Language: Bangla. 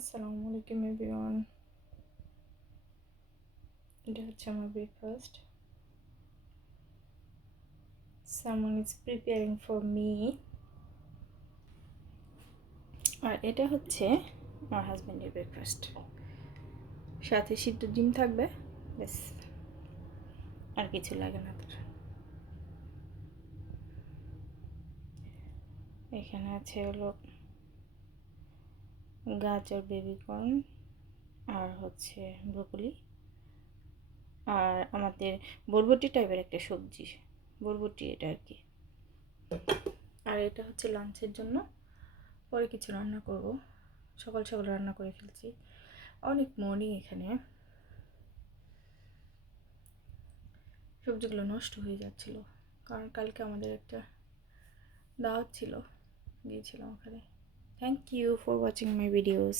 আসসালামু আলাইকুম এভরিওয়ান। এটা হচ্ছে আমার breakfast. Someone is preparing for me. আর এটা হচ্ছে আমার হাজব্যান্ডের ব্রেকফাস্ট। সাথে সিদ্ধ ডিম থাকবে, ব্যাস, আর কিছু লাগে না তার। এখানে আছে হলো গাজর, বেবিকর্ন, আর হচ্ছে ব্রোকলি, আর আমাদের বরবটি টাইপের একটা সবজি, বরবটি এটা আর কি। আর এটা হচ্ছে লাঞ্চের জন্য। পরে কিছু রান্না করব, সকাল সকাল রান্না করে ফেলছি, অনেক মর্নিং। এখানে সবজিগুলো নষ্ট হয়ে যাচ্ছিল, কারণ কালকে আমাদের একটা দাওয়াত ছিল, গিয়েছিলাম ওখানে। Thank you for watching my videos.